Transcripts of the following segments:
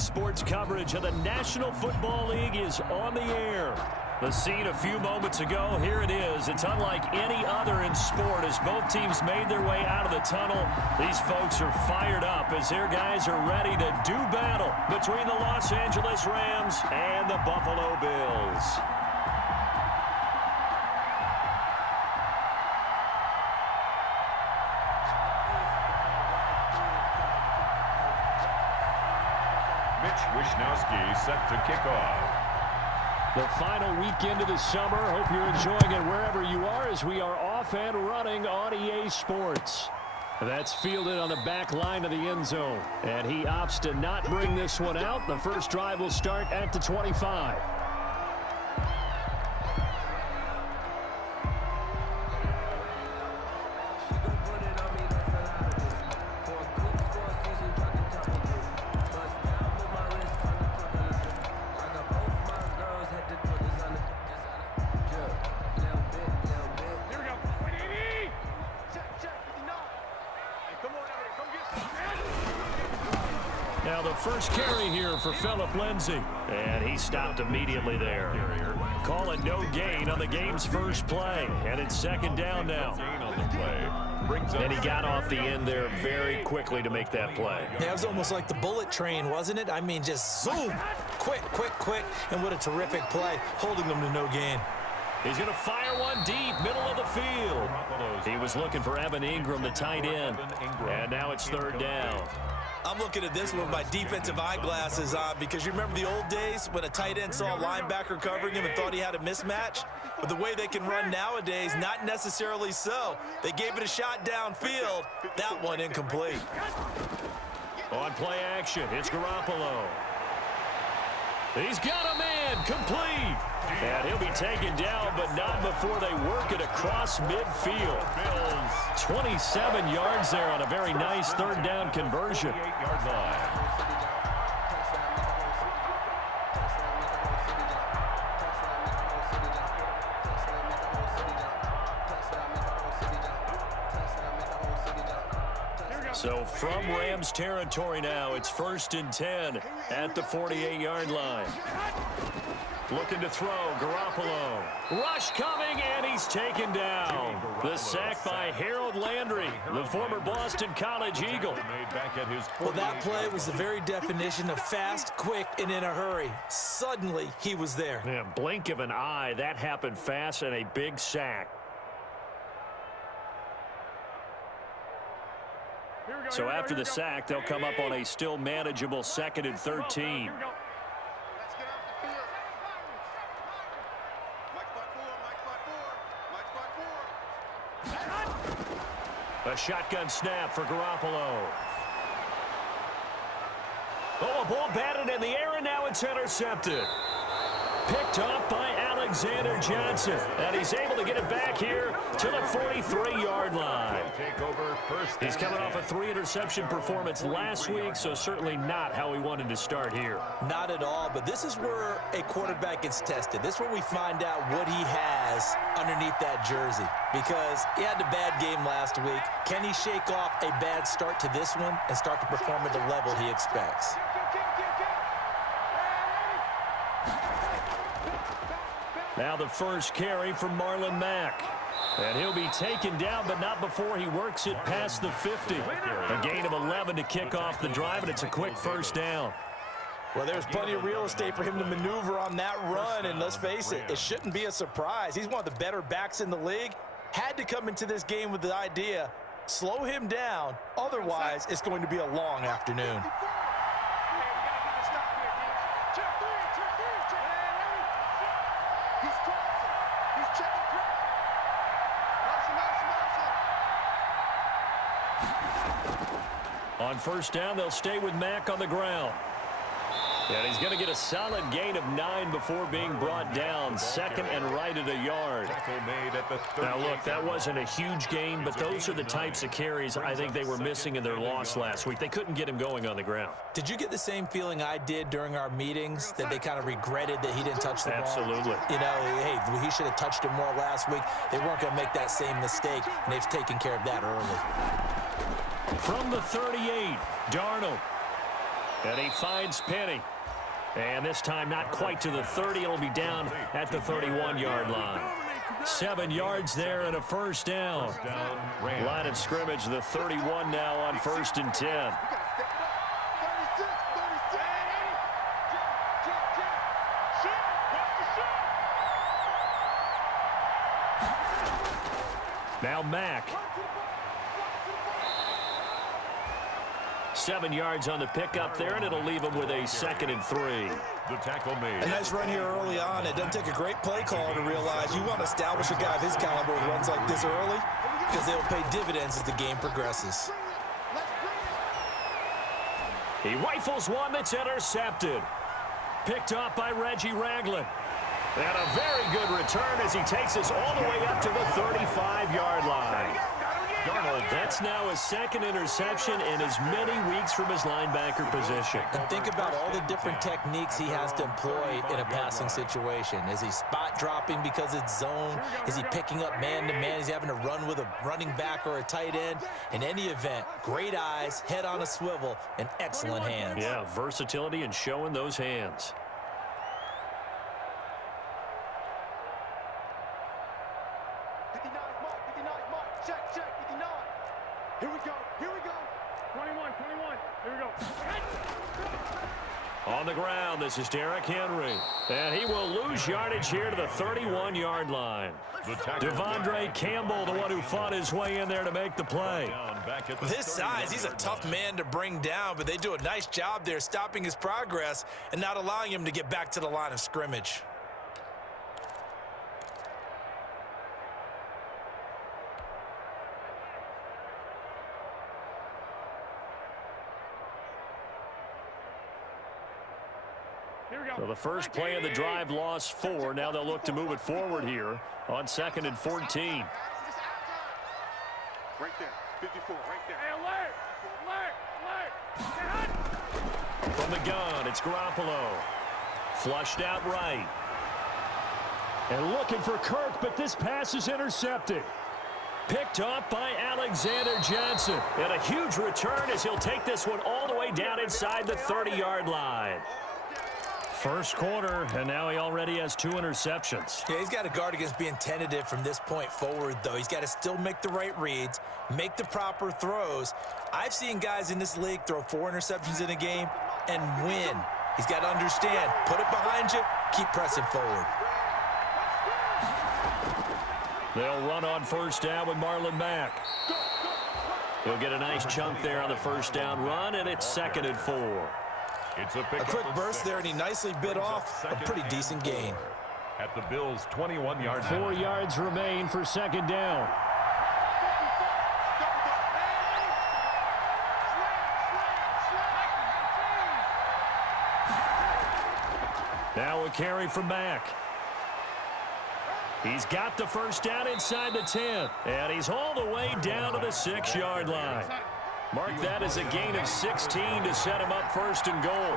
Sports coverage of the National Football League is on the air. The scene a few moments ago, here it is. It's unlike any other in sport as both teams made their way out of the tunnel. These folks are fired up as their guys are ready to do battle between the Los Angeles Rams and the Buffalo Bills. Wishnowski set to kick off. The final weekend of the summer. Hope you're enjoying it wherever you are as we are off and running on EA Sports. That's fielded on the back line of the end zone. And he opts to not bring this one out. The first drive will start at the 25. Now the first carry here for Phillip Lindsay. And he stopped immediately there. Call it no gain on the game's first play. And it's second down now. And he got off the end there very quickly to make that play. Yeah, it was almost like the bullet train, wasn't it? I mean, just zoom. Quick, quick, quick. And what a terrific play, holding them to no gain. He's going to fire one deep, middle of the field. He was looking for Evan Ingram, the tight end. And now it's third down. I'm looking at this with my defensive eyeglasses on because you remember the old days when a tight end saw a linebacker covering him and thought he had a mismatch? But the way they can run nowadays, not necessarily so. They gave it a shot downfield. That one incomplete. On play action, it's Garoppolo. He's got a man, complete. And he'll be taken down, but not before they work it across midfield. 27 yards there on a very nice third down conversion. So from Rams territory now, it's 1st and 10 at the 48-yard line. Looking to throw, Garoppolo. Rush coming, and he's taken down. The sack by Harold Landry, the former Boston College Eagle. Well, that play was the very definition of fast, quick, and in a hurry. Suddenly, he was there. Yeah, blink of an eye, that happened fast, and a big sack. So after the sack, they'll come up on a still manageable 2nd and 13. A shotgun snap for Garoppolo. Oh, a ball batted in the air, and now it's intercepted. Picked off by Alexander Johnson. And he's able to get it back here to the 43-yard line. He's coming off a 3-interception performance last week, so certainly not how he wanted to start here. Not at all, but this is where a quarterback gets tested. This is where we find out what he has underneath that jersey. Because he had a bad game last week. Can he shake off a bad start to this one and start to perform at the level he expects? Now the first carry from Marlon Mack. And he'll be taken down, but not before he works it past the 50. A gain of 11 to kick off the drive, and it's a quick first down. Well, there's plenty of real estate for him to maneuver on that run, and let's face it, it shouldn't be a surprise. He's one of the better backs in the league. Had to come into this game with the idea, slow him down, otherwise it's going to be a long afternoon. On first down, they'll stay with Mack on the ground. And he's going to get a solid gain of 9 before being brought down. 2nd and right at a yard. Now, look, that wasn't a huge gain, but those are the types of carries I think they were missing in their loss last week. They couldn't get him going on the ground. Did you get the same feeling I did during our meetings, that they kind of regretted that he didn't touch the ball? Absolutely. You know, hey, he should have touched it more last week. They weren't going to make that same mistake, and they've taken care of that early. From the 38, Darnold. And he finds Penny. And this time not quite to the 30. It'll be down at the 31-yard line. 7 yards there and a first down. Line of scrimmage, the 31 now on 1st and 10. Now Mack. 7 yards on the pickup there, and it'll leave him with a 2nd and 3. The tackle made. A nice run here early on. It doesn't take a great play caller to realize you want to establish a guy of his caliber with runs like this early because they'll pay dividends as the game progresses. He rifles one that's intercepted. Picked off by Reggie Ragland. And a very good return as he takes us all the way up to the 35-yard line. Darnold, that's now his 2nd interception in as many weeks from his linebacker position. And think about all the different techniques he has to employ in a passing situation. Is he spot dropping because it's zone? Is he picking up man-to-man? Is he having to run with a running back or a tight end? In any event, great eyes, head on a swivel, and excellent hands. Yeah, versatility and showing those hands. On the ground, this is Derrick Henry. And he will lose yardage here to the 31-yard line. Devondre Campbell, the one who fought his way in there to make the play. With his size, he's a tough man to bring down, but they do a nice job there stopping his progress and not allowing him to get back to the line of scrimmage. So the first play of the drive lost 4. Now they'll look to move it forward here on 2nd and 14. Right there, 54, right there. Hey, alert! From the gun, it's Garoppolo. Flushed out right. And looking for Kirk, but this pass is intercepted. Picked off by Alexander Johnson. And a huge return as he'll take this one all the way down inside the 30-yard line. First quarter, and now he already has 2 interceptions. Yeah, he's got to guard against being tentative from this point forward, though. He's got to still make the right reads, make the proper throws. I've seen guys in this league throw 4 interceptions in a game and win. He's got to understand, put it behind you, keep pressing forward. They'll run on first down with Marlon Mack. He'll get a nice chunk there on the first down run, and it's 2nd and 4. It's a quick burst there, and he nicely bit off a pretty decent gain. At the Bills' 21-yard line. 4 yards remain for 2nd down. Now a carry from Mack. He's got the first down inside the 10, and he's all the way down to the 6-yard line. Mark that as a gain of 16 to set him up 1st and goal.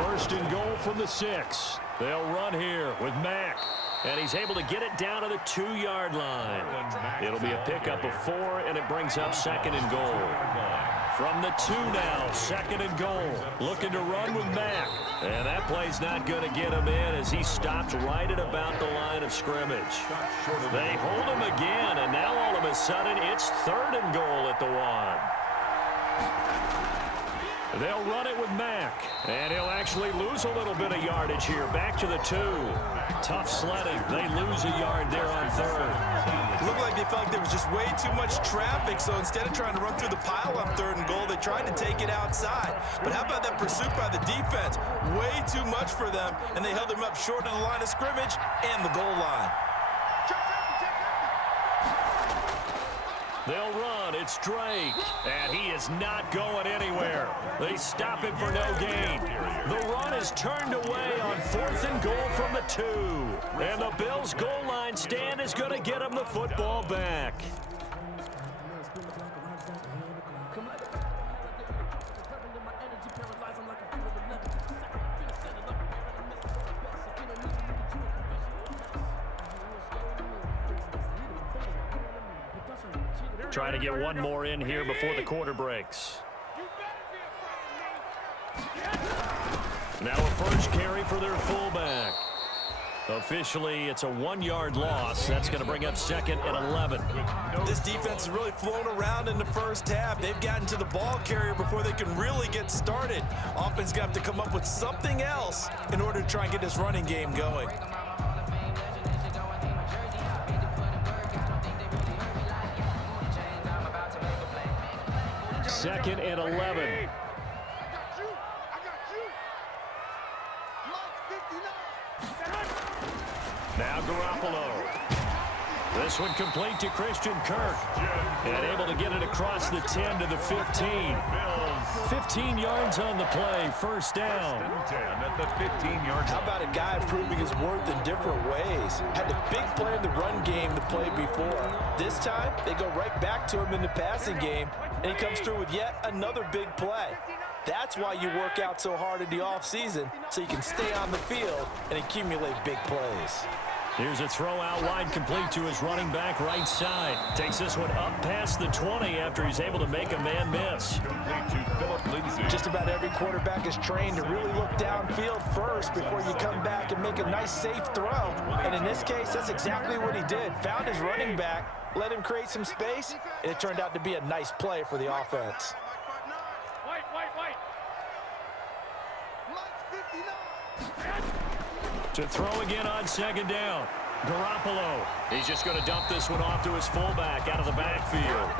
1st and goal from the 6. They'll run here with Mack. And he's able to get it down to the 2-yard line. It'll be a pickup of 4, and it brings up 2nd and goal. From the 2 now, 2nd and goal. Looking to run with Mack. And that play's not going to get him in as he stopped right at about the line of scrimmage. They hold him again, and now all of a sudden it's 3rd and goal at the 1. They'll run it with Mack, and he'll actually lose a little bit of yardage here. Back to the 2. Tough sledding. They lose a yard there on 3rd. Looked like they felt like there was just way too much traffic, so instead of trying to run through the pile on 3rd and goal, they tried to take it outside. But how about that pursuit by the defense? Way too much for them, and they held him up short of the line of scrimmage and the goal line. They'll run. It's Drake. And he is not going anywhere. They stop him for no gain. The run is turned away on 4th and goal from the 2. And the Bills' goal line stand is going to get him the football back. Try to get one more in here before the quarter breaks. Now a first carry for their fullback. Officially, it's a 1-yard loss. That's going to bring up 2nd and 11. This defense has really flown around in the first half. They've gotten to the ball carrier before they can really get started. Offense going to have to come up with something else in order to try and get this running game going. Second and 11. Now Garoppolo. This one complete to Christian Kirk. And able to get it across the 10 to the 15. 15 yards on the play, first down. 10 at the 15-yard line. How about a guy proving his worth in different ways? Had the big play in the run game to play before. This time, they go right back to him in the passing game, and he comes through with yet another big play. That's why you work out so hard in the offseason, so you can stay on the field and accumulate big plays. Here's a throw out wide complete to his running back right side. Takes this one up past the 20 after he's able to make a man miss. Complete to Philip Lindsay. Just about every quarterback is trained to really look downfield first before you come back and make a nice, safe throw. And in this case, that's exactly what he did. Found his running back, let him create some space, and it turned out to be a nice play for the offense. To throw again on second down. Garoppolo. He's just going to dump this one off to his fullback out of the backfield.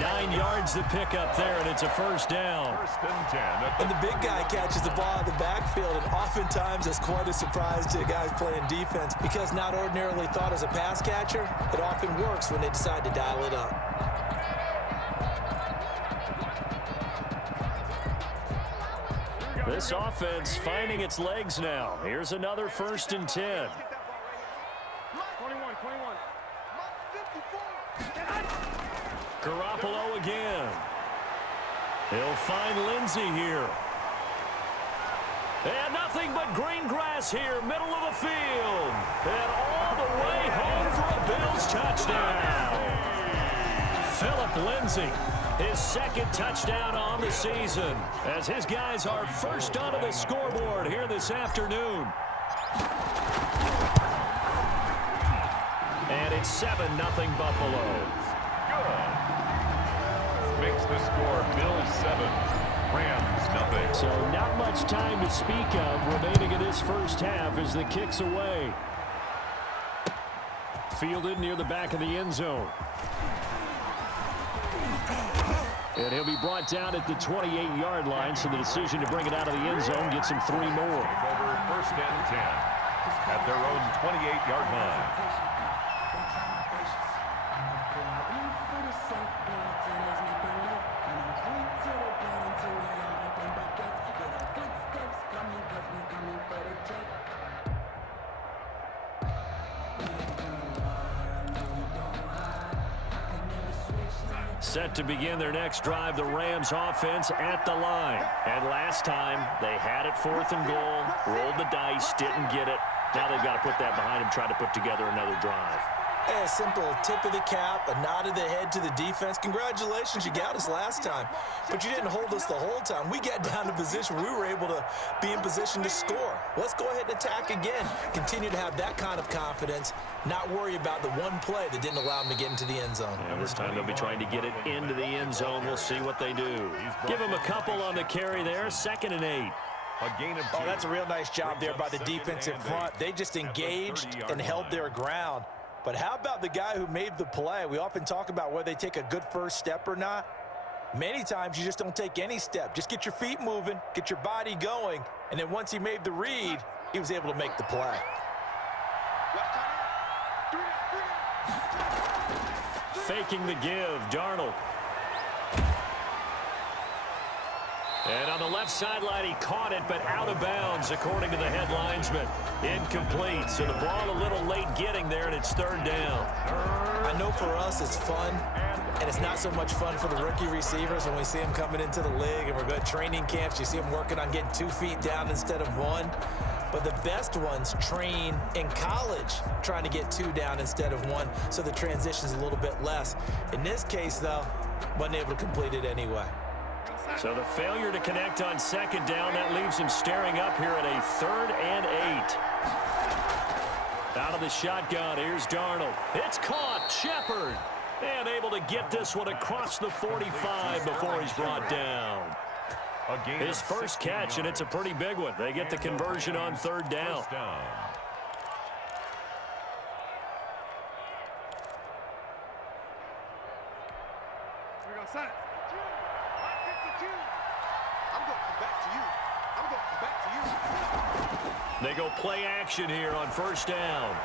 9 yards to pick up there, and it's a first down. First and 10. And the big guy catches the ball out of the backfield, and oftentimes that's quite a surprise to guys playing defense because not ordinarily thought as a pass catcher, it often works when they decide to dial it up. This offense finding its legs now. Here's another first and 10. 21. Garoppolo again. He'll find Lindsay here. And nothing but green grass here, middle of the field. And all the way home for a Bills touchdown. Philip Lindsay. His second touchdown on the season as his guys are first onto the scoreboard here this afternoon. And it's 7-0 Buffalo. Good. Makes the score Bills 7, Rams nothing. So not much time to speak of remaining in this first half as the kick's away. Fielded near the back of the end zone. And he'll be brought down at the 28-yard line, so the decision to bring it out of the end zone gets him 3 more. Over first and 10 at their own 28-yard line. Set to begin their next drive, the Rams offense at the line. And last time, they had it 4th and goal, rolled the dice, didn't get it. Now they've got to put that behind them, try to put together another drive. A simple tip of the cap, a nod of the head to the defense. Congratulations, you got us last time, but you didn't hold us the whole time. We got down to position where we were able to be in position to score. Let's go ahead and attack again. Continue to have that kind of confidence, not worry about the one play that didn't allow them to get into the end zone. And this time they'll be trying to get it into the end zone. We'll see what they do. Give them a couple on the carry there, 2nd and 8. A gain of 2. Oh, that's a real nice job there by the defensive front. They just engaged and held their ground. But how about the guy who made the play? We often talk about whether they take a good first step or not. Many times you just don't take any step. Just get your feet moving, get your body going, and then once he made the read, he was able to make the play. Faking the give, Darnold. And on the left sideline, he caught it, but out of bounds, according to the head linesman. Incomplete, so the ball a little late getting there, and it's 3rd down. I know for us it's fun, and it's not so much fun for the rookie receivers when we see them coming into the league, and we're going to training camps. You see them working on getting 2 feet down instead of 1. But the best ones train in college trying to get 2 down instead of 1, so the transition's a little bit less. In this case, though, wasn't able to complete it anyway. So the failure to connect on second down, that leaves him staring up here at a 3rd and 8. Out of the shotgun, here's Darnold. It's caught. Shepard. And able to get this one across the 45 before he's brought down. His first catch, and it's a pretty big one. They get the conversion on 3rd down. Here we go, son. 52. I'm going to come back to you. I'm going to come back to you. They go play action here on 1st down.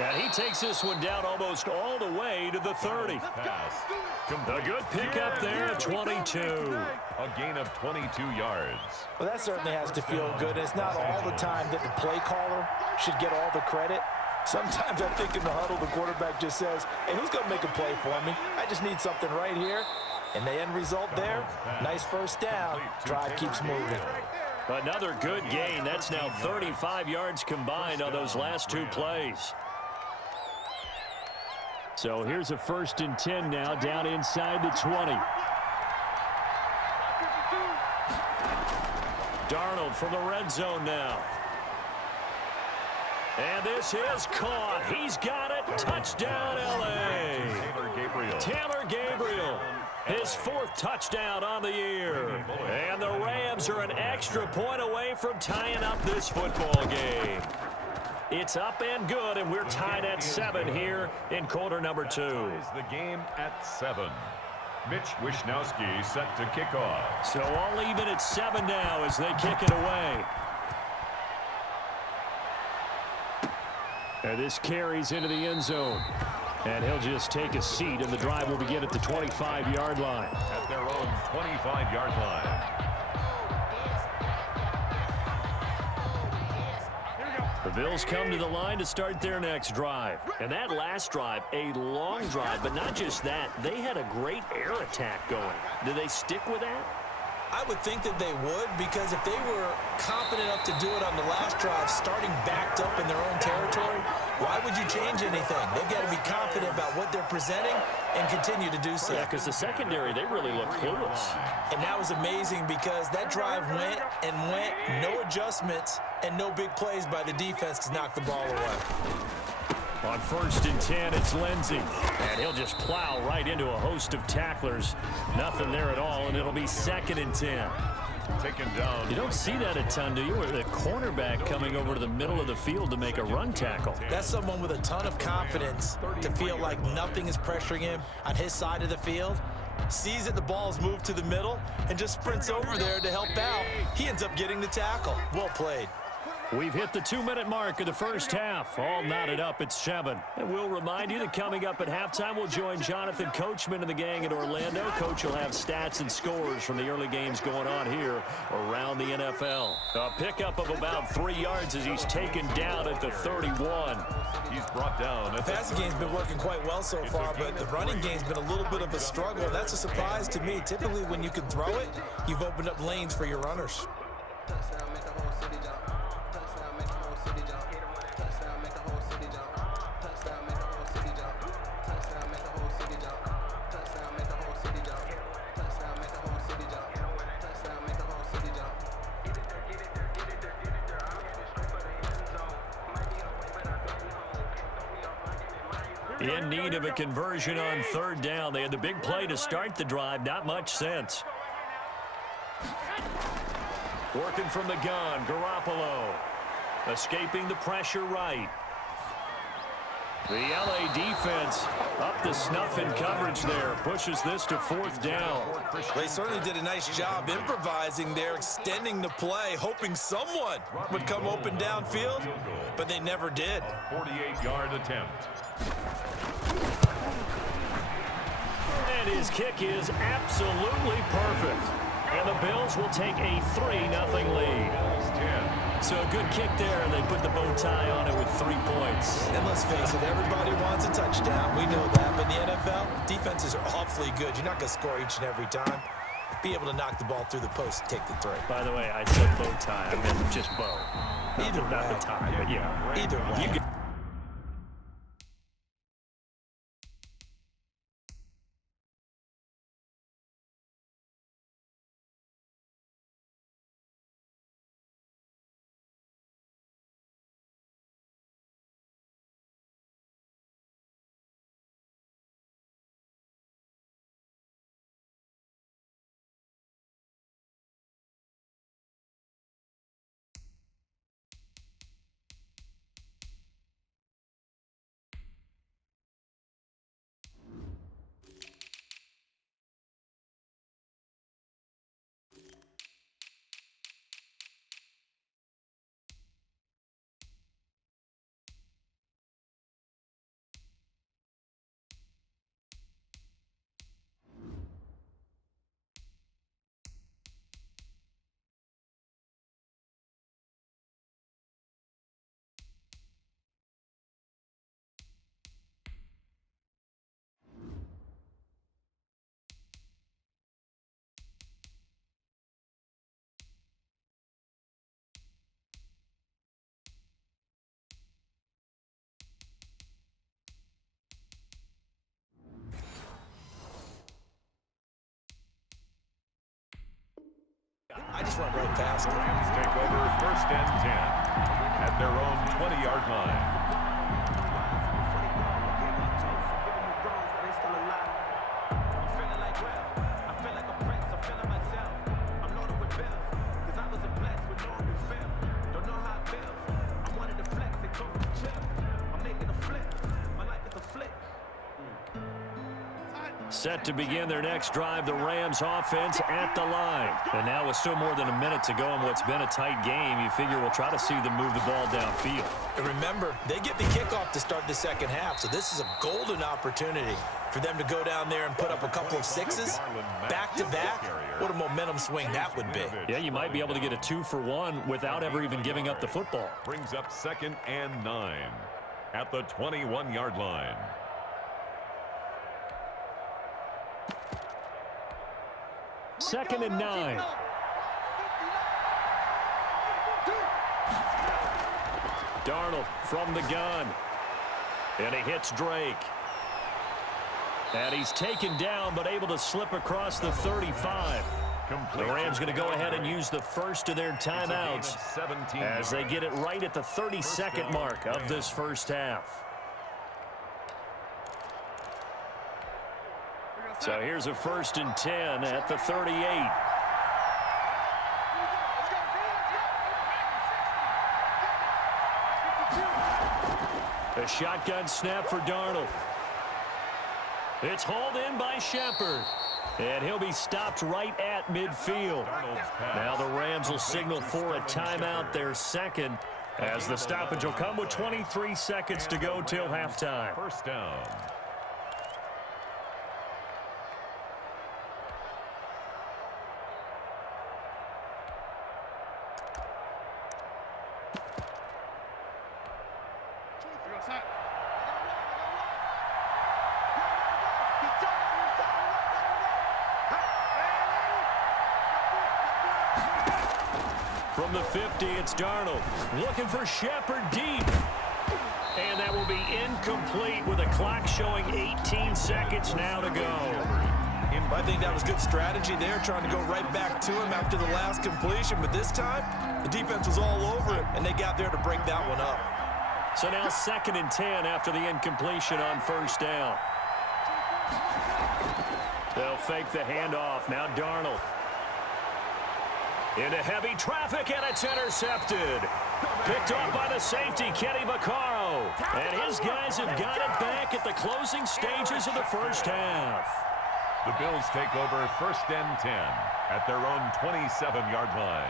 And he takes this one down almost all the way to the 30. A good pickup there at 22. A gain of 22 yards. Well, that certainly has to feel good. It's not all the time that the play caller should get all the credit. Sometimes I think in the huddle, the quarterback just says, hey, who's going to make a play for me? I just need something right here. And the end result there, nice 1st down. Drive keeps moving. Another good gain. That's now 35 yards combined on those last 2 plays. So here's a 1st and 10 now, down inside the 20. Darnold from the red zone now. And this is caught. He's got it. Touchdown, L.A. Taylor Gabriel. His 4th touchdown on the year. And the Rams are an extra point away from tying up this football game. It's up and good, and we're tied at 7 here in quarter number 2. The game at 7. Mitch Wishnowski set to kick off. So all even at 7 now as they kick it away. And this carries into the end zone. And he'll just take a seat, and the drive will begin at the 25-yard line. At their own 25-yard line. The Bills come to the line to start their next drive. And that last drive, a long drive, but not just that. They had a great air attack going. Do they stick with that? I would think that they would, because if they were confident enough to do it on the last drive, starting backed up in their own territory, why would you change anything? They've got to be confident about what they're presenting and continue to do so. Yeah, because the secondary, they really look clueless. And that was amazing because that drive went and went, no adjustments and no big plays by the defense to knock the ball away. On 1st and 10, it's Lindsey. And he'll just plow right into a host of tacklers. Nothing there at all, and it'll be 2nd and 10. Taken down. You don't see that a ton, do you? Where the cornerback coming over to the middle of the field to make a run tackle. That's someone with a ton of confidence to feel like nothing is pressuring him on his side of the field. Sees that the ball's moved to the middle and just sprints over there to help out. He ends up getting the tackle. Well played. We've hit the 2-minute mark of the first half. All knotted up at 7. And we'll remind you that coming up at halftime, we'll join Jonathan Coachman and the gang in Orlando. Coach will have stats and scores from the early games going on here around the NFL. A pickup of about 3 yards as he's taken down at the 31. He's brought down. The passing game's been working quite well so far, but the running game's been a little bit of a struggle. That's a surprise to me. Typically, when you can throw it, you've opened up lanes for your runners. In need of a conversion on 3rd down. They had the big play to start the drive. Not much sense. Working from the gun, Garoppolo. Escaping the pressure right. The LA defense up to snuff in coverage there. Pushes this to 4th down. They certainly did a nice job improvising there, extending the play, hoping someone would come open downfield, but they never did. 48-yard attempt. And his kick is absolutely perfect. And the Bills will take a 3-0 lead. So a good kick there, and they put the bow tie on it with 3 points. And let's face it, everybody wants a touchdown. We know that. But in the NFL, defenses are awfully good. You're not going to score each and every time. Be able to knock the ball through the post and take the 3. By the way, I said bow tie. I meant just bow. Either Not way. the tie, but yeah. Either way. You just went right past it. Rams take over 1st and 10 at their own 20-yard line. Set to begin their next drive, the Rams offense at the line. And now with still more than a minute to go in what's been a tight game, you figure we'll try to see them move the ball downfield. And remember, they get the kickoff to start the second half, so this is a golden opportunity for them to go down there and put up a couple of sixes back-to-back. What a momentum swing that would be. Yeah, you might be able to get a 2-for-1 without ever even giving up the football. Brings up 2nd and 9 at the 21-yard line. Second and 9. Darnold from the gun. And he hits Drake. And he's taken down, but able to slip across the 35. The Rams going to go ahead and use the first of their timeouts as they get it right at the 32nd mark of this first half. So here's a 1st and 10 at the 38. A shotgun snap for Darnold. It's hauled in by Shepard. And he'll be stopped right at midfield. Now the Rams will signal for a timeout, their second, as the stoppage will come with 23 seconds to go till halftime. 1st down. From the 50, it's Darnold looking for Shepard deep. And that will be incomplete with a clock showing 18 seconds now to go. I think that was good strategy there, trying to go right back to him after the last completion. But this time, the defense was all over it, and they got there to break that one up. So now 2nd and 10 after the incompletion on 1st down. They'll fake the handoff. Now Darnold. Into heavy traffic, and it's intercepted. Picked off by the safety, Kenny Vaccaro. And his guys have got it back at the closing stages of the first half. The Bills take over 1st and 10 at their own 27-yard line.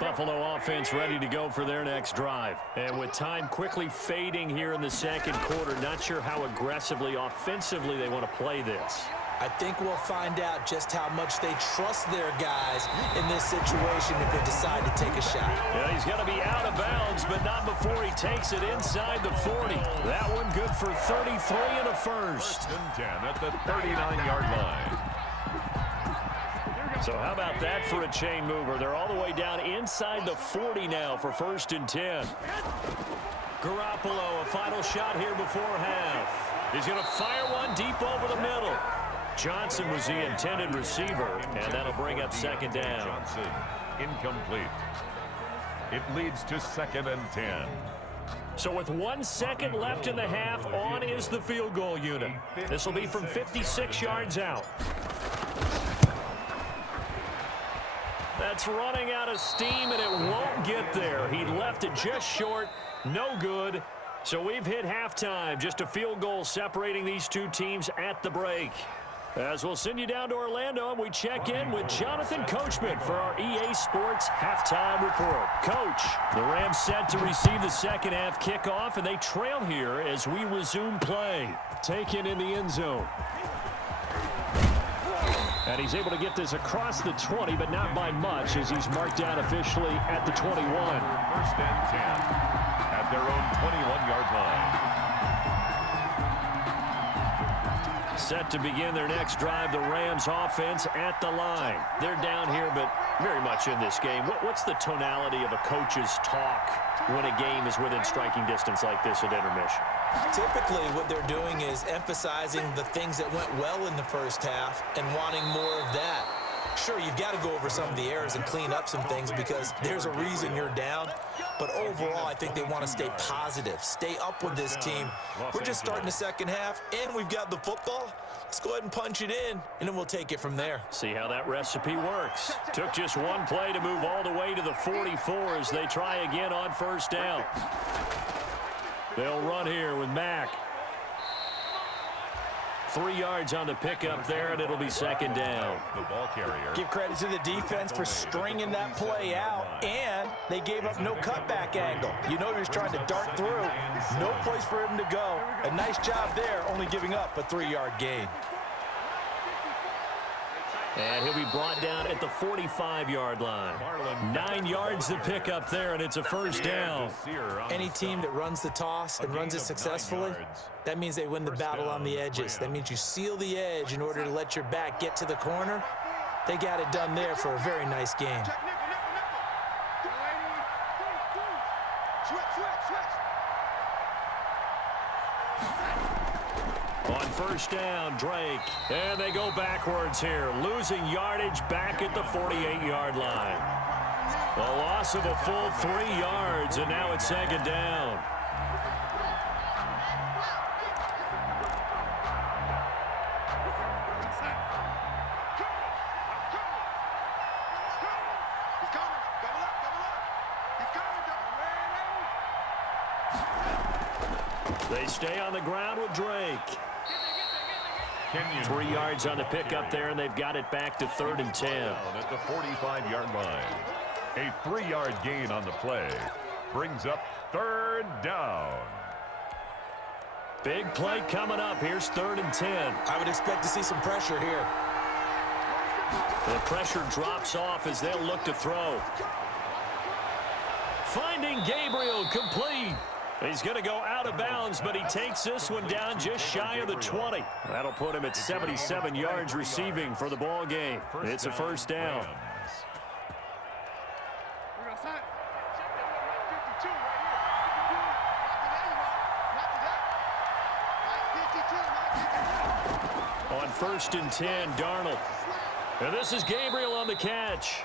Buffalo offense ready to go for their next drive. And with time quickly fading here in the second quarter, not sure how aggressively, offensively they want to play this. I think we'll find out just how much they trust their guys in this situation if they decide to take a shot. Yeah, he's going to be out of bounds, but not before he takes it inside the 40. That one good for 33 and a first. 1st and 10 at the 39-yard line. So how about that for a chain mover? They're all the way down inside the 40 now for 1st and 10. Garoppolo, a final shot here before half. He's going to fire one deep over the middle. Johnson was the intended receiver, and that'll bring up 2nd down. Johnson, incomplete. It leads to 2nd and 10. So with 1 second left in the half, on is the field goal unit. This will be from 56 yards out. That's running out of steam, and it won't get there. He left it just short. No good. So we've hit halftime. Just a field goal separating these two teams at the break. As we'll send you down to Orlando, and we check in with Jonathan Coachman for our EA Sports Halftime Report. Coach, the Rams set to receive the second half kickoff, and they trail here as we resume play. Taken in the end zone. And he's able to get this across the 20, but not by much, as he's marked down officially at the 21. 1st and 10 at their own 21-yard line. Set to begin their next drive, the Rams offense at the line. They're down here, but very much in this game. What's the tonality of a coach's talk when a game is within striking distance like this at intermission? Typically, what they're doing is emphasizing the things that went well in the first half and wanting more of that. Sure, you've got to go over some of the errors and clean up some things because there's a reason you're down. But overall, I think they want to stay positive, stay up with this team. We're just starting the second half, and we've got the football. Let's go ahead and punch it in, and then we'll take it from there. See how that recipe works. Took just one play to move all the way to the 44 as they try again on first down. They'll run here with Mack. 3 yards on the pickup there, and it'll be second down. The ball carrier. Give credit to the defense for stringing that play out, and they gave up no cutback angle. You know he was trying to dart through. No place for him to go. A nice job there, only giving up a 3-yard gain. And he'll be brought down at the 45-yard line. 9 yards to pick up there, and it's a first down. Any team that runs the toss and runs it successfully, that means they win the battle on the edges. That means you seal the edge in order to let your back get to the corner. They got it done there for a very nice game. On first down, Drake. And they go backwards here, losing yardage back at the 48-yard line. A loss of a full 3 yards, and now it's second down. They stay on the ground with Drake. 3 yards on the pickup there, and they've got it back to 3rd and 10. At the 45-yard line. A 3-yard gain on the play brings up 3rd down. Big play coming up. Here's 3rd and 10. I would expect to see some pressure here. The pressure drops off as they'll look to throw. Finding Gabriel, complete. He's going to go out of bounds, but he takes this one down just shy of the 20. That'll put him at 77 yards receiving for the ball game. It's a first down. On 1st and 10, Darnold. And this is Gabriel on the catch.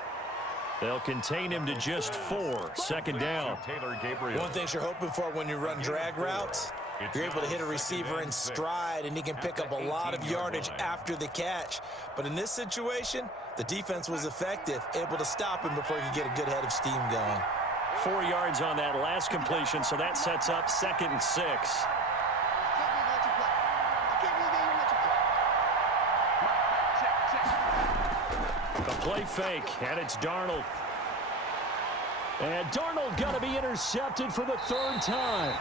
They'll contain him to just 4. Second down. One thing you're hoping for when you run drag routes, you're able to hit a receiver in stride, and he can pick up a lot of yardage after the catch. But in this situation, the defense was effective, able to stop him before he could get a good head of steam going. 4 yards on that last completion, so that sets up 2nd and 6. The play fake, and it's Darnold. And Darnold got to be intercepted for the 3rd time.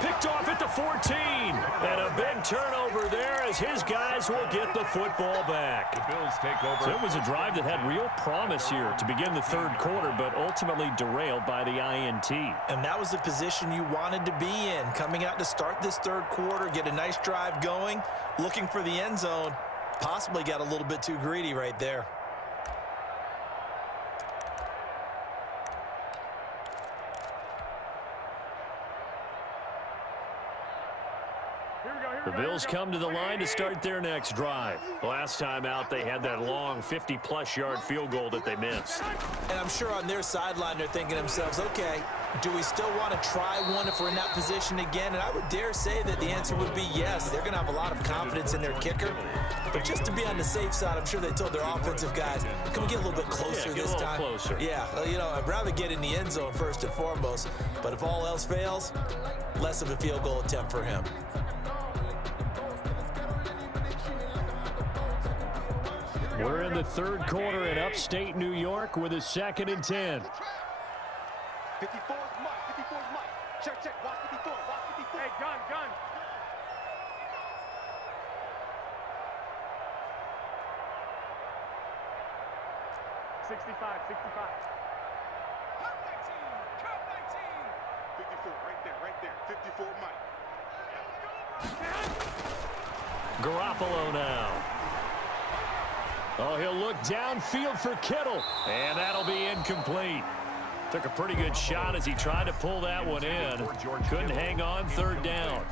Picked off at the 14. And a big turnover there as his guys will get the football back. The Bills take over. So it was a drive that had real promise here to begin the 3rd quarter, but ultimately derailed by the INT. And that was the position you wanted to be in. Coming out to start this 3rd quarter, get a nice drive going, looking for the end zone. Possibly got a little bit too greedy right there. The Bills come to the line to start their next drive. Last time out, they had that long 50-plus yard field goal that they missed. And I'm sure on their sideline, they're thinking to themselves, okay, do we still want to try one if we're in that position again? And I would dare say that the answer would be yes. They're going to have a lot of confidence in their kicker. But just to be on the safe side, I'm sure they told their offensive guys, can we get a little bit closer this time? Closer. Yeah, you know, I'd rather get in the end zone first and foremost. But if all else fails, less of a field goal attempt for him. We're in the 3rd quarter in upstate New York with a 2nd and 10. 54 is Mike. 54 is Mike. Check. Watch 54. Watch 54. Hey, gun. 65. Cut 19. 54, right there. 54, Mike. Garoppolo now. Oh, he'll look downfield for Kittle, and that'll be incomplete. Took a pretty good shot as he tried to pull that one in. Couldn't hang on third down.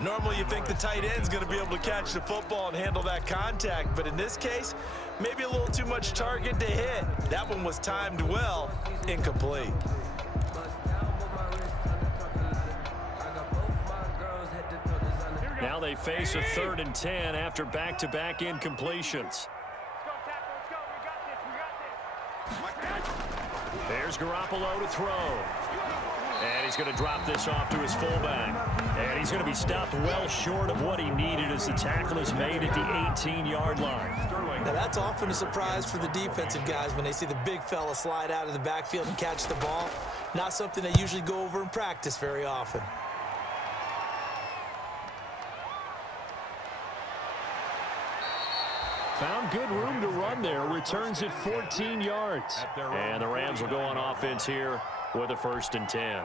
Normally you think the tight end's going to be able to catch the football and handle that contact, but in this case, maybe a little too much target to hit. That one was timed well, incomplete. Now they face a 3rd and 10 after back-to-back incompletions. There's Garoppolo to throw. And he's going to drop this off to his fullback. And he's going to be stopped well short of what he needed as the tackle is made at the 18-yard line. Now that's often a surprise for the defensive guys when they see the big fella slide out of the backfield and catch the ball. Not something they usually go over in practice very often. Found good room to run there. Returns it 14 yards. And the Rams will go on offense here with a 1st and 10.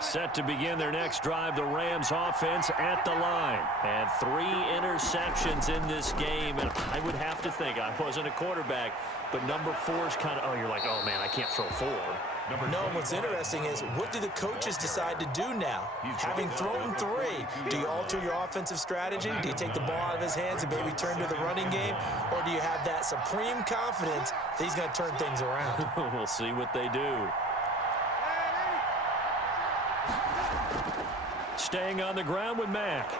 Set to begin their next drive, the Rams offense at the line. And 3 interceptions in this game. And I would have to think, I wasn't a quarterback, but number 4 is kind of, oh, you're like, oh, man, I can't throw 4. No, what's interesting is, what do the coaches decide to do now? Having thrown 3, do you alter your offensive strategy? Do you take the ball out of his hands and maybe turn to the running game? Or do you have that supreme confidence that he's going to turn things around? We'll see what they do. Staying on the ground with Mack.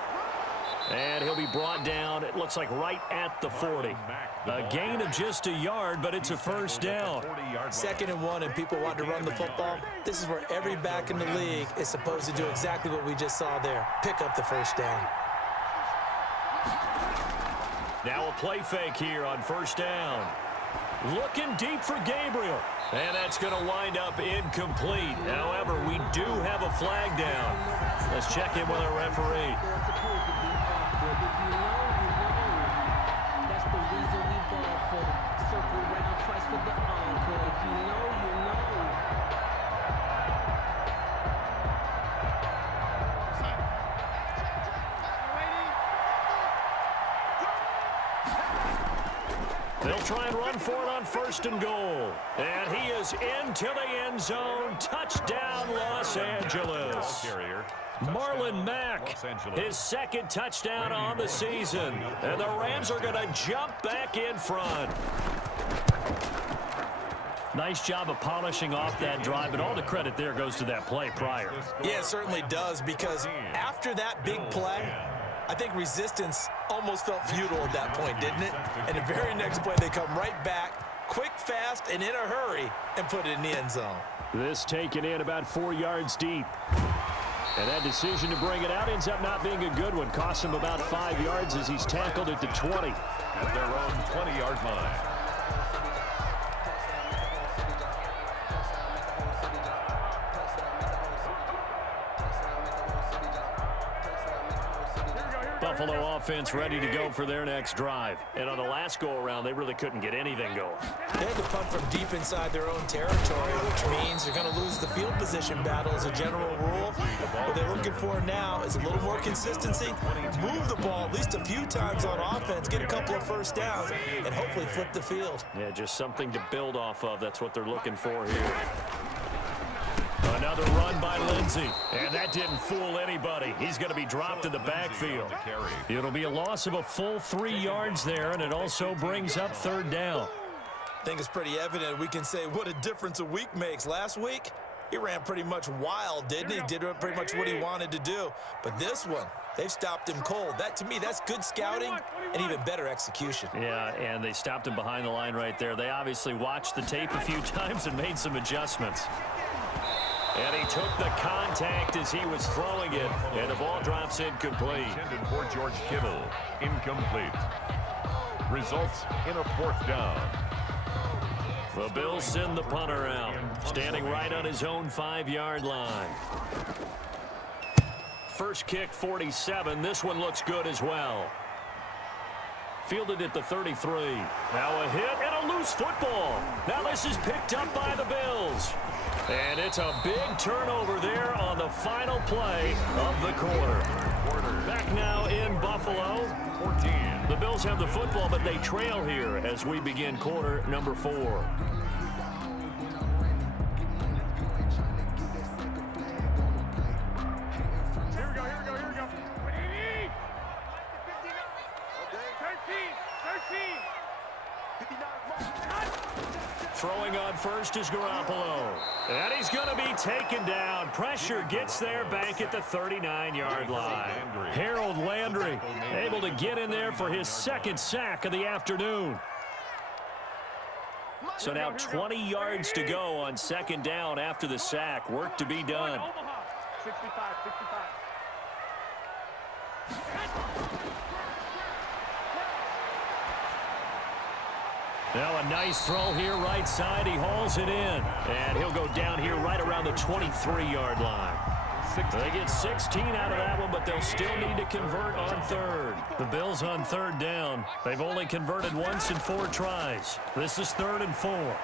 And he'll be brought down, it looks like right at the 40. A gain of just a yard, but it's a 1st down. 2nd and 1, and people want to run the football. This is where every back in the league is supposed to do exactly what we just saw there. Pick up the 1st down. Now a play fake here on 1st down. Looking deep for Gabriel. And that's going to wind up incomplete. However, we do have a flag down. Let's check in with our referee. They'll try and run for it on 1st and goal. And he is into the end zone. Touchdown, Los Angeles. Marlon Mack, his 2nd touchdown on the season. And the Rams are going to jump back in front. Nice job of polishing off that drive, but all the credit there goes to that play prior. Yeah, it certainly does, because after that big play, I think resistance almost felt futile at that point, didn't it? And the very next play, they come right back, quick, fast, and in a hurry, and put it in the end zone. This taken in about 4 yards deep. And that decision to bring it out ends up not being a good one. Costs him about 5 yards as he's tackled at the 20. At their own 20-yard line. Buffalo offense ready to go for their next drive. And on the last go-around, they really couldn't get anything going. They had to punt from deep inside their own territory, which means they're going to lose the field position battle as a general rule. What they're looking for now is a little more consistency, move the ball at least a few times on offense, get a couple of 1st downs, and hopefully flip the field. Yeah, just something to build off of. That's what they're looking for here. Another run by Lindsey, and that didn't fool anybody. He's going to be dropped in the backfield. It'll be a loss of a full 3 yards there, and it also brings up 3rd down. I think it's pretty evident. We can say what a difference a week makes. Last week, he ran pretty much wild, didn't he? Did pretty much what he wanted to do. But this one, they've stopped him cold. That, to me, that's good scouting and even better execution. Yeah, and they stopped him behind the line right there. They obviously watched the tape a few times and made some adjustments. And he took the contact as he was throwing it, and the ball drops incomplete. Intended for George Kittle, incomplete. Results in a 4th down. The Bills send the punter out, standing right on his own 5-yard line. First kick, 47. This one looks good as well. Fielded at the 33. Now a hit and a a loose football. Now this is picked up by the Bills. And it's a big turnover there on the final play of the quarter. Back now in Buffalo. 14. The Bills have the football, but they trail here as we begin quarter number 4. Here we go. 13. Throwing on first is Garoppolo. And he's going to be taken down. Pressure gets there back at the 39-yard line. Harold Landry able to get in there for his second sack of the afternoon. So now 20 yards to go on second down after the sack. Work to be done. 65. Now a nice throw here right side. He hauls it in. And he'll go down here right around the 23-yard line. They get 16 out of that one, but they'll still need to convert on third. The Bills on third down. They've only converted once in 4 tries. This is 3rd and 4.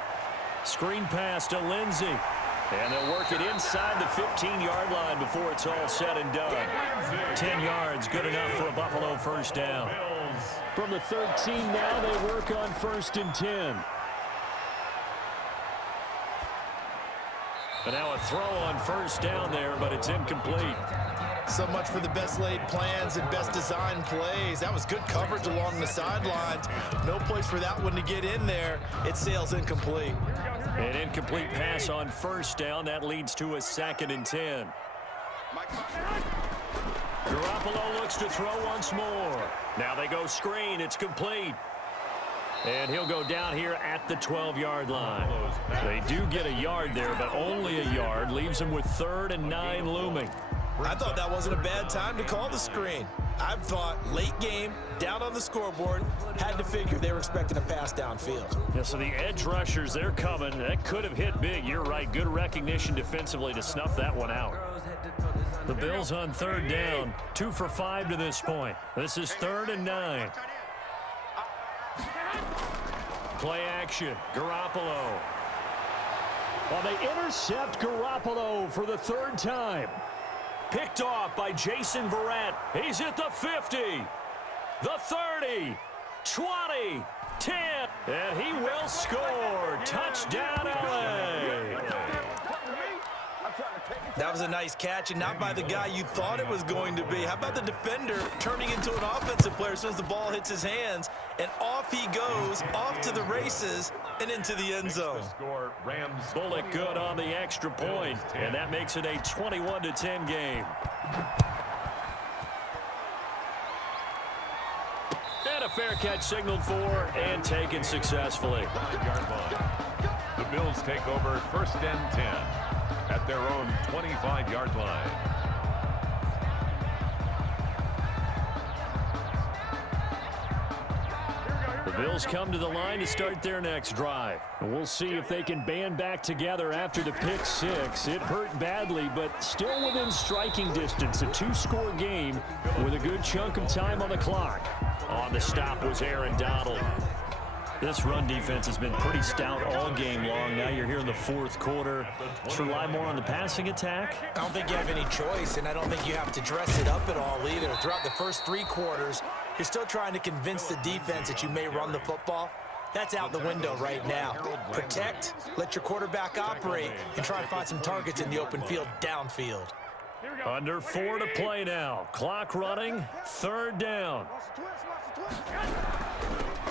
Screen pass to Lindsey. And they'll work it inside the 15-yard line before it's all said and done. 10 yards, good enough for a Buffalo first down. From the 13 now, they work on 1st and 10. But now a throw on first down there, but it's incomplete. So much for the best laid plans and best designed plays. That was good coverage along the sidelines. No place for that one to get in there. It sails incomplete. An incomplete pass on first down. That leads to a 2nd and 10. Garoppolo looks to throw once more. Now they go screen. It's complete. And he'll go down here at the 12-yard line. They do get a yard there, but only a yard. Leaves them with 3rd and 9 looming. I thought that wasn't a bad time to call the screen. I thought late game, down on the scoreboard, had to figure they were expecting a pass downfield. Yeah, so the edge rushers, they're coming. That could have hit big. You're right. Good recognition defensively to snuff that one out. The Bills on third down, 2 for 5 to this point. This is 3rd and 9. Play action, Garoppolo. Well, they intercept Garoppolo for the 3rd time. Picked off by Jason Verrett. He's at the 50, the 30, 20, 10, and he will score. Touchdown, LA. That was a nice catch, and not by the guy you thought it was going to be. How about the defender turning into an offensive player as soon as the ball hits his hands, and off he goes, off to the races, and into the end zone. Bullock good on the extra point, and that makes it a 21-10 game. And a fair catch signaled for and taken successfully. The Bills take over 1st and 10 at their own 25-yard line. The Bills come to the line to start their next drive. And we'll see if they can band back together after the pick 6. It hurt badly, but still within striking distance. A 2-score game with a good chunk of time on the clock. On the stop was Aaron Donald. This run defense has been pretty stout all game long. Now you're here in the 4th quarter. Let's rely more on the passing attack. I don't think you have any choice, and I don't think you have to dress it up at all either. Throughout the first 3 quarters, you're still trying to convince the defense that you may run the football. That's out the window right now. Protect, let your quarterback operate, and try to find some targets in the open field downfield. Under 4 to play now. Clock running. 3rd down.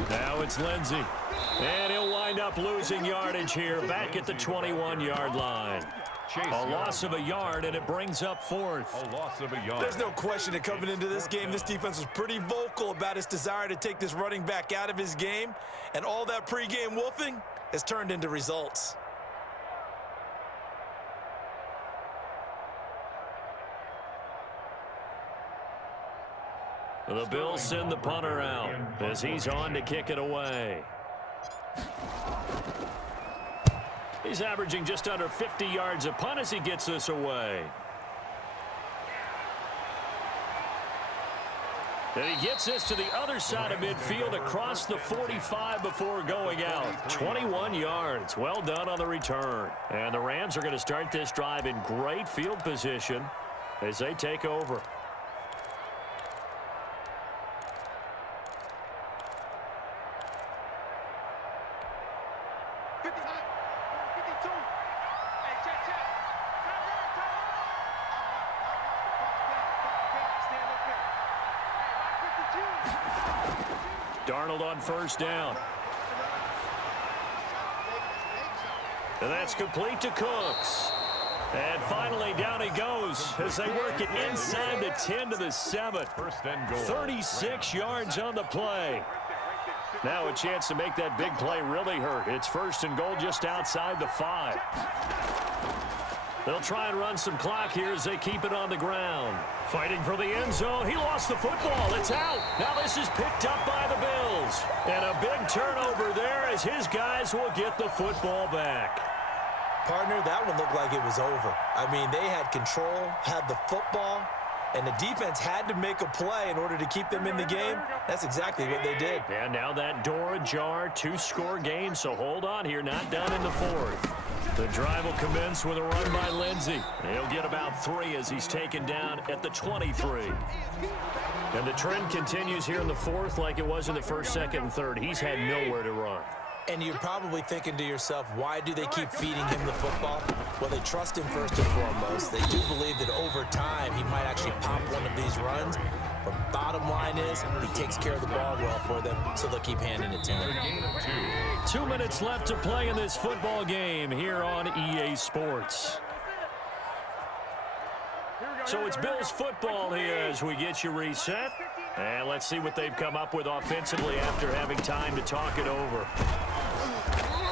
Now it's Lindsey. And he'll wind up losing yardage here back at the 21-yard line. A loss of a yard, and it brings up 4th. A loss of a yard. There's no question that coming into this game, this defense was pretty vocal about its desire to take this running back out of his game. And all that pregame wolfing has turned into results. The Bills send the punter out as he's on to kick it away. He's averaging just under 50 yards a punt as he gets this away. And he gets this to the other side of midfield across the 45 before going out. 21 yards. Well done on the return. And the Rams are going to start this drive in great field position as they take over. Darnold on first down. And that's complete to Cooks. And finally down he goes as they work it inside the 10 to the 7. 36 yards on the play. Now a chance to make that big play really hurt. It's 1st and goal just outside the 5. They'll try and run some clock here as they keep it on the ground. Fighting for the end zone. He lost the football. It's out. Now this is picked up by the Bills. And a big turnover there as his guys will get the football back. Partner, that one looked like it was over. I mean, they had control, had the football, and the defense had to make a play in order to keep them in the game. That's exactly what they did. And now that door ajar, 2-score game, so hold on here, not done in the 4th. The drive will commence with a run by Lindsey. He'll get about 3 as he's taken down at the 23. And the trend continues here in the 4th like it was in the 1st, 2nd, and 3rd. He's had nowhere to run. And you're probably thinking to yourself, why do they keep feeding him the football? Well, they trust him first and foremost. They do believe that over time he might actually pop one of these runs. But bottom line is he takes care of the ball well for them, so they'll keep handing it to him. 2 minutes left to play in this football game here on EA Sports. So it's Bills football here as we get you reset. And let's see what they've come up with offensively after having time to talk it over.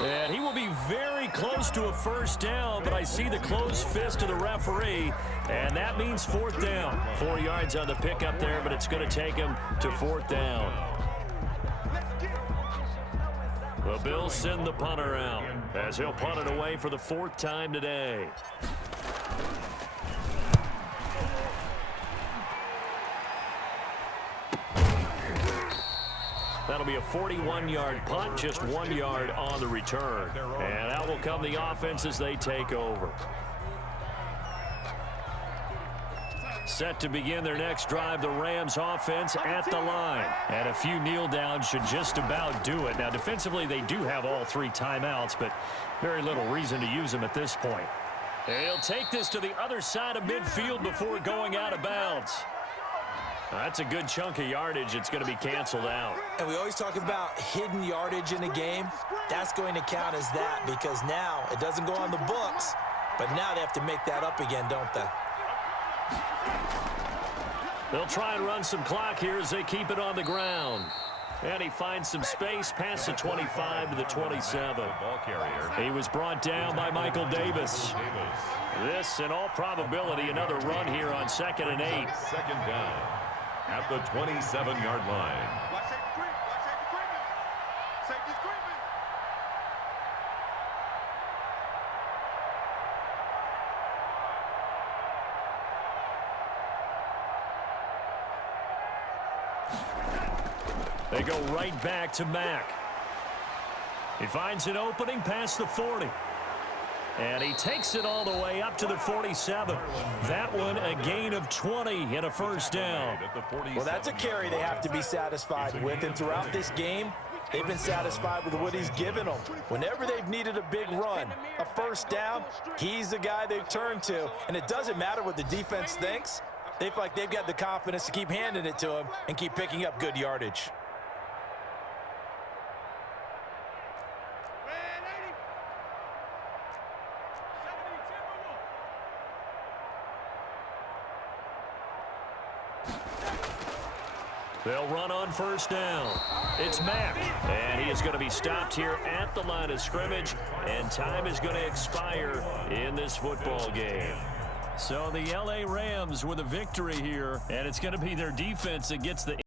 And he will be very close to a 1st down, but I see the closed fist of the referee, and that means 4th down. 4 yards on the pickup there, but it's going to take him to 4th down. The Bills send the punter out as he'll punt it away for the 4th time today. That'll be a 41-yard punt, just 1 yard on the return. And out will come the offense as they take over. Set to begin their next drive, the Rams offense at the line. And a few kneel downs should just about do it. Now, defensively, they do have all 3 timeouts, but very little reason to use them at this point. And he'll take this to the other side of midfield before going out of bounds. That's a good chunk of yardage. It's going to be canceled out. And we always talk about hidden yardage in a game. That's going to count as that because now it doesn't go on the books, but now they have to make that up again, don't they? They'll try and run some clock here as they keep it on the ground. And he finds some space past the 25 to the 27. He was brought down by Michael Davis. This, in all probability, another run here on 2nd and 8. 2nd down at the 27-yard line. Watch safety creep. Watch safety creeping. Safety's creeping. They go right back to Mack. He finds an opening past the 40. And he takes it all the way up to the 47. That one a gain of 20 and a 1st down. Well, that's a carry they have to be satisfied with. And throughout this game, they've been satisfied with what he's given them. Whenever they've needed a big run, a 1st down, he's the guy they've turned to. And it doesn't matter what the defense thinks. They feel like they've got the confidence to keep handing it to him and keep picking up good yardage. They'll run on 1st down. It's Mack, and he is going to be stopped here at the line of scrimmage, and time is going to expire in this football game. So the LA Rams with a victory here, and it's going to be their defense that gets the